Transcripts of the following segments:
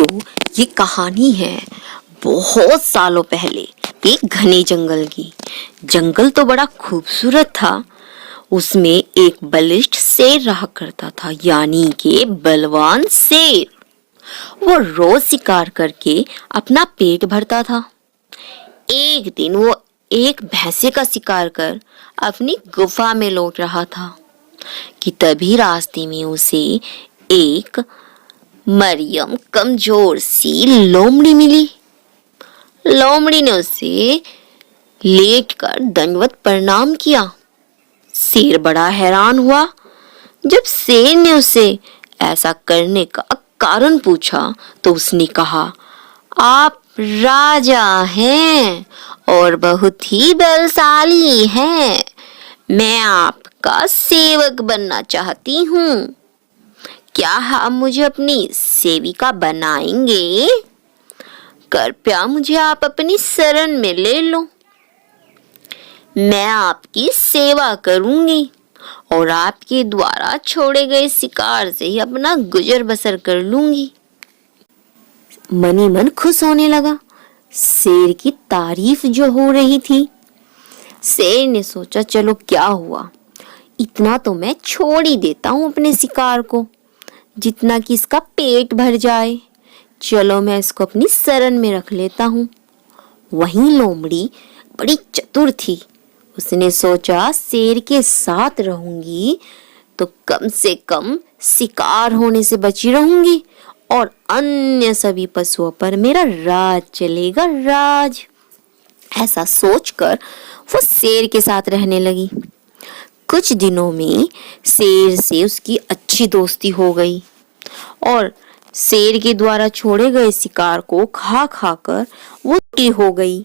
बच्चों, ये कहानी है बहुत सालों पहले एक घने जंगल की। जंगल तो बड़ा खूबसूरत था। उसमें एक बलिष्ठ शेर रहा करता था, यानी कि बलवान शेर। वो रोज शिकार करके अपना पेट भरता था। एक दिन वो एक भैंसे का शिकार कर अपनी गुफा में लौट रहा था कि तभी रास्ते में उसे एक मरियम कमजोर सी लोमड़ी मिली। लोमड़ी ने उसे लेटकर दंडवत प्रणाम किया। शेर बड़ा हैरान हुआ। जब शेर ने उसे ऐसा करने का कारण पूछा तो उसने कहा, आप राजा हैं और बहुत ही बलशाली हैं। मैं आपका सेवक बनना चाहती हूँ। क्या आप मुझे अपनी सेविका बनाएंगे? कृपया मुझे आप अपनी शरण में ले लो। मैं आपकी सेवा करूंगी और आपके द्वारा छोड़े गए शिकार से ही अपना गुजर बसर कर लूंगी। मनी मन खुश होने लगा। शेर की तारीफ जो हो रही थी। शेर ने सोचा, चलो क्या हुआ, इतना तो मैं छोड़ ही देता हूँ अपने शिकार को, जितना कि इसका पेट भर जाए। चलो मैं इसको अपनी शरण में रख लेता हूँ। वहीं लोमड़ी बड़ी चतुर थी। उसने सोचा, शेर के साथ रहूंगी तो कम से कम शिकार होने से बची रहूंगी और अन्य सभी पशुओं पर मेरा राज चलेगा, राज। ऐसा सोचकर वो शेर के साथ रहने लगी। कुछ दिनों में शेर से उसकी अच्छी दोस्ती हो गई और शेर के द्वारा छोड़े गए शिकार को खा खा कर वो मोटी हो गई।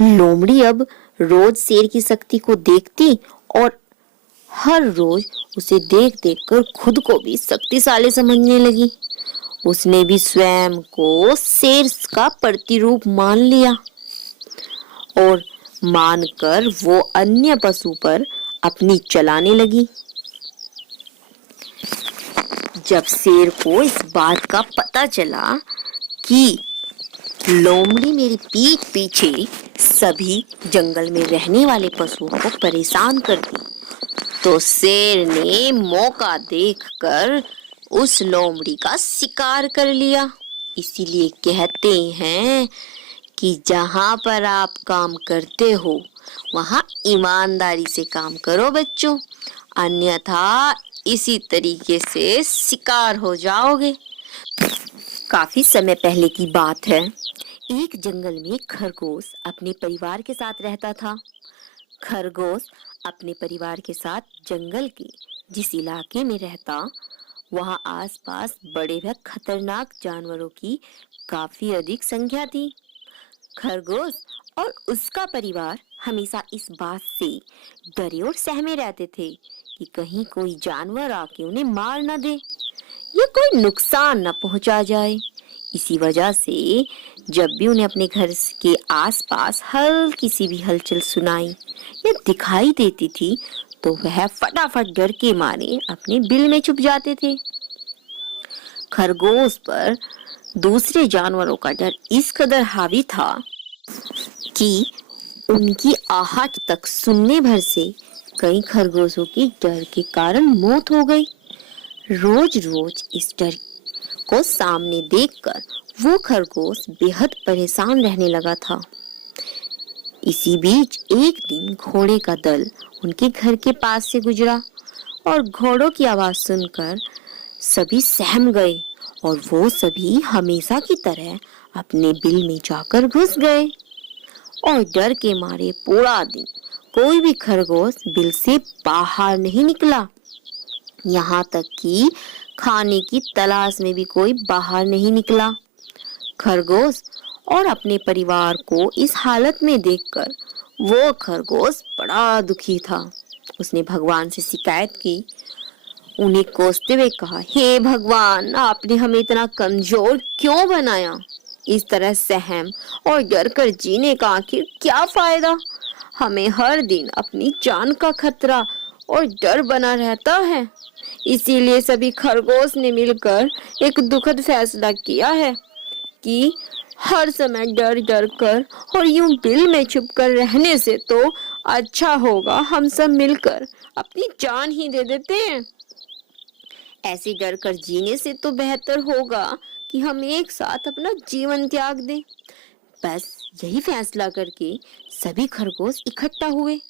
लोमड़ी अब रोज शेर की शक्ति को देखती और हर रोज उसे देख देख कर खुद को भी शक्तिशाली समझने लगी। उसने भी स्वयं को शेर का प्रतिरूप मान लिया और मानकर वो अन्य पशु पर अपनी चलाने लगी। जब शेर को इस बात का पता चला कि लोमड़ी मेरी पीठ पीछे सभी जंगल में रहने वाले पशुओं को परेशान करती, तो शेर ने मौका देखकर उस लोमड़ी का शिकार कर लिया। इसीलिए कहते हैं कि जहां पर आप काम करते हो वहां ईमानदारी से काम करो बच्चों, अन्यथा इसी तरीके से शिकार हो जाओगे। काफी समय पहले की बात है। एक जंगल में खरगोश अपने परिवार के साथ रहता था। खरगोश अपने परिवार के साथ जंगल के जिस इलाके में रहता, वहां आसपास बड़े व खतरनाक जानवरों की काफी अधिक संख्या थी। खरगोश और उसका परिवार हमेशा इस बात से डरे और सहमे रहते थे कि कहीं कोई जानवर आके उन्हें मार न दे या कोई नुकसान न पहुंचा जाए। इसी वजह से जब भी उन्हें अपने घर के आसपास हल्की सी भी हलचल सुनाई या दिखाई देती थी तो वह फटाफट डर के मारे अपने बिल में छुप जाते थे। खरगोश पर दूसरे जानवरों का डर इस कदर हावी था कि उनकी आहट तक सुनने भर से कई खरगोशों की डर के कारण मौत हो गई। रोज रोज इस डर को सामने देखकर वो खरगोश बेहद परेशान रहने लगा था। इसी बीच एक दिन घोड़े का दल उनके घर के पास से गुजरा और घोड़ों की आवाज सुनकर सभी सहम गए और वो सभी हमेशा की तरह अपने बिल में जाकर घुस गए और डर के मारे पूरा दिन कोई भी खरगोश बिल से बाहर नहीं निकला। यहाँ तक कि खाने की तलाश में भी कोई बाहर नहीं निकला। खरगोश और अपने परिवार को इस हालत में देखकर वो खरगोश बड़ा दुखी था। उसने भगवान से शिकायत की। उन्हें कोसते हुए कहा, हे भगवान, आपने हमें इतना कमजोर क्यों बनाया? इस तरह सहम और डर कर जीने का आखिर क्या फायदा? हमें हर दिन अपनी जान का खतरा और डर बना रहता है। इसीलिए सभी खरगोश ने मिलकर एक दुखद फैसला किया है कि हर समय डर डर कर और यूं बिल में छुप कर रहने से तो अच्छा होगा हम सब मिलकर अपनी जान ही दे देते हैं। ऐसे डर कर जीने से तो बेहतर होगा कि हम एक साथ अपना जीवन त्याग दें। बस यही फैसला करके सभी खरगोश इकट्ठा हुए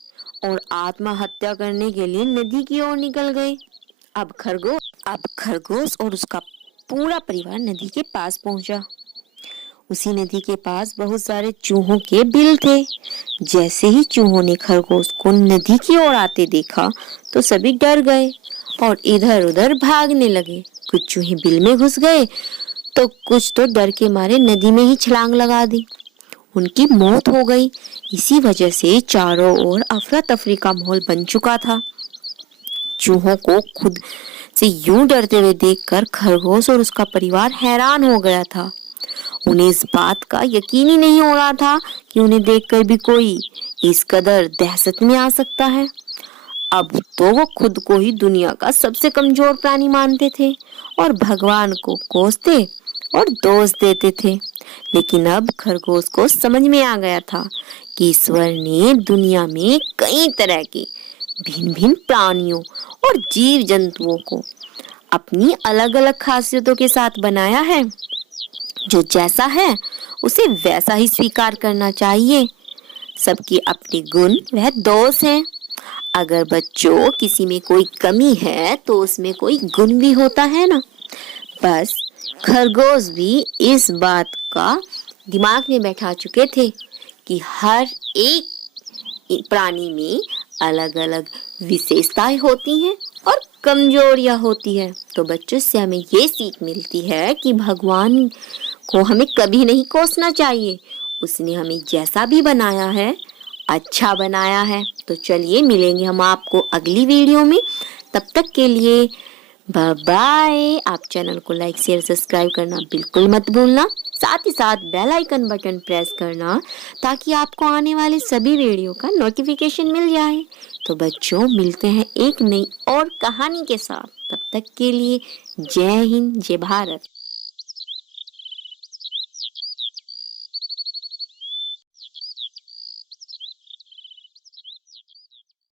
और आत्महत्या करने के लिए नदी की ओर निकल गए। अब खरगोश और उसका पूरा परिवार नदी के पास पहुंचा। उसी नदी के पास बहुत सारे चूहों के बिल थे। जैसे ही चूहों ने खरगोश को नदी की ओर आते देखा तो सभी डर गए और इधर उधर भागने लगे। कुछ चूहे बिल में घुस गए तो कुछ तो डर के मारे नदी में ही छलांग लगा दी। उनकी मौत हो गई। इसी वजह से चारों ओर अफरा तफरी का माहौल बन चुका था। चूहों को खुद से यूं डरते हुए देखकर खरगोश और उसका परिवार हैरान हो गया था। उन्हें इस बात का यकीन ही नहीं हो रहा था कि उन्हें देखकर भी कोई इस कदर दहशत में आ सकता है। अब तो वो खुद को ही दुनिया का सबसे कमजोर प्राणी मानते थे और भगवान को कोसते और दोष देते थे। लेकिन अब खरगोश को समझ में आ गया था कि ईश्वर ने दुनिया में कई तरह के भिन्न भिन्न प्राणियों और जीव जंतुओं को अपनी अलग अलग खासियतों के साथ बनाया है। जो जैसा है उसे वैसा ही स्वीकार करना चाहिए। सबके अपने गुण वह दोष हैं। अगर बच्चों किसी में कोई कमी है तो उसमें कोई गुण भी होता है ना। बस खरगोश भी इस बात का दिमाग में बैठा चुके थे कि हर एक प्राणी में अलग अलग विशेषताएं होती हैं और कमजोरियां होती है। तो बच्चों से हमें ये सीख मिलती है कि भगवान को हमें कभी नहीं कोसना चाहिए। उसने हमें जैसा भी बनाया है अच्छा बनाया है। तो चलिए मिलेंगे हम आपको अगली वीडियो में। तब तक के लिए बाय बाय। आप चैनल को लाइक शेयर सब्सक्राइब करना बिल्कुल मत भूलना। साथ ही साथ बेल आइकन बटन प्रेस करना ताकि आपको आने वाले सभी वीडियो का नोटिफिकेशन मिल जाए। तो बच्चों मिलते हैं एक नई और कहानी के साथ। तब तक के लिए जय हिंद जय भारत।